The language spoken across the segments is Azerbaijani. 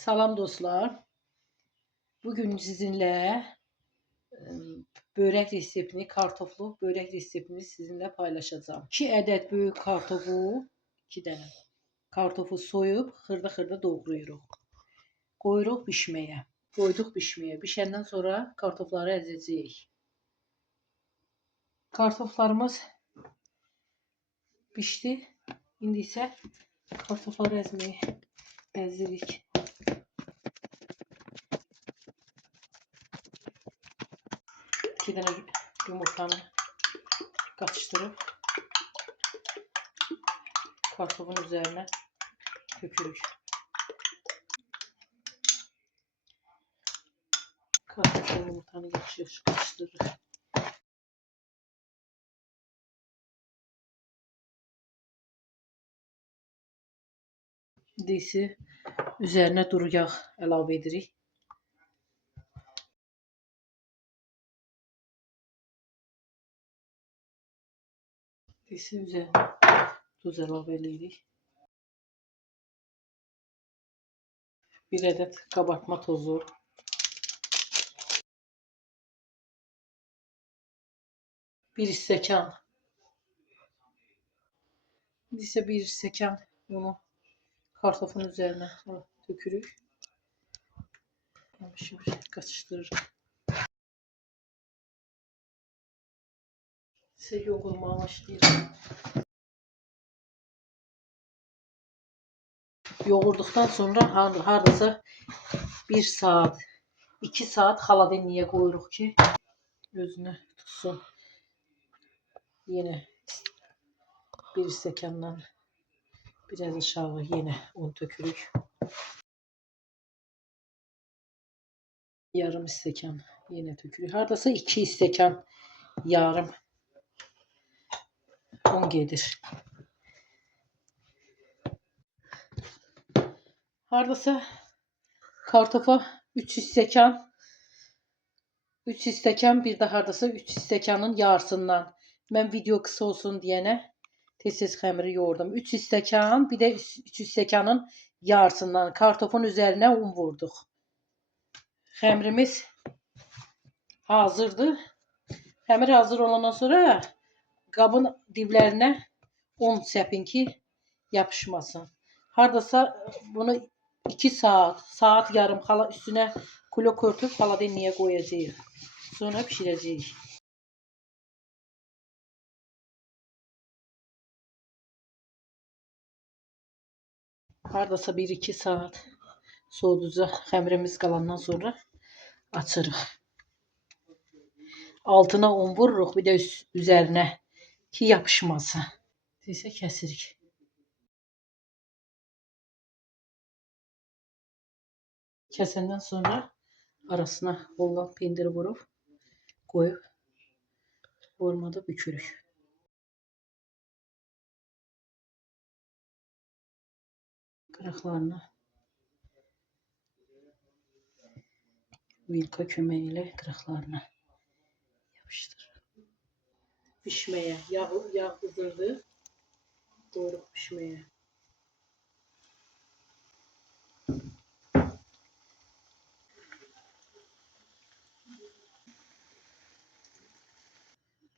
Salam dostlar. Bugün sizinle börek reseptini, kartoflu börek reseptini sizinle paylaşacağım. 2 adet büyük kartofu, 2 tane kartofu soyup xırda doğrayırıq. Qoyuruq bişməyə. Qoyduq bişməyə. Bişəndən sonra kartofları əzəcəyik. Kartoflarımız pişdi. İndi isə kartofları əzirik. İki tane yumurtanı katıştırıp kartofun üzerine dökürük. Kartofla yumurtanı katıştırırıq. İndi üzerine duru yağ əlavə edirik. Üzerine tuz əlavə edirik. 1 adet kabartma tozu. 1 stəkan. İndi isə 1 stəkan unu kartofun üzerine dökürük. Şimdi karıştırırıq. İsə yoğurmaya başlayırıq. Yoğurduktan sonra hardasa 1 saat, 2 saat xaladelniyə qoyuruq ki, özünü tutsun. Yine 1 stəkandan biraz aşağı yine un tökürük. Yarım stəkan yine tökürük. Hardasa 2 stəkan yarım un gedir. Hardasa kartofa 3 stəkan bir de hardasa 3 stəkanın yarısından. Ben video kısa olsun diyene tez xəmiri yoğurdum. 3 stəkan bir de 3 stəkanın yarısından kartofun üzerine un vurduk. Xəmirimiz hazırdır. Xəmir hazır olandan sonra qabın diblərinə un səpin ki yapışmasın. Hardasa bunu 2 saat yarım üstüne kulok örtüp xaladelniyə koyacağız. Sonra pişirəcəyik. Hardasa 1-2 saat soğuduca xəmirimiz qalandan sonra açırıq. Altına un vururuq, bir de üzerine ki yapışmasın. İsə kəsirik. Kəsəndən sonra arasına olan pendiri vurup koyup formada bükürük. Qıraqlarını vilka köməyiyle qıraqlarına yapıştır. Pişməyə yağ qızdırdı. Qoyuruq pişməyə.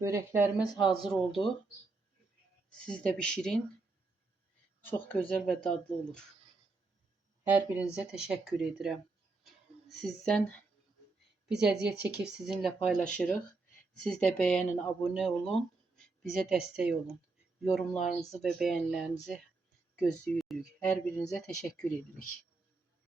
Böreklerimiz hazır oldu. Siz de pişirin. Çok güzel ve dadlı olur. Her birinize teşekkür ederim. Sizden biz əziyyət çekip sizinle paylaşırıq. Siz de beğenin, abone olun. Bize destek olun. Yorumlarınızı ve beğenilerinizi gözləyirik. Her birinize teşekkür edirik.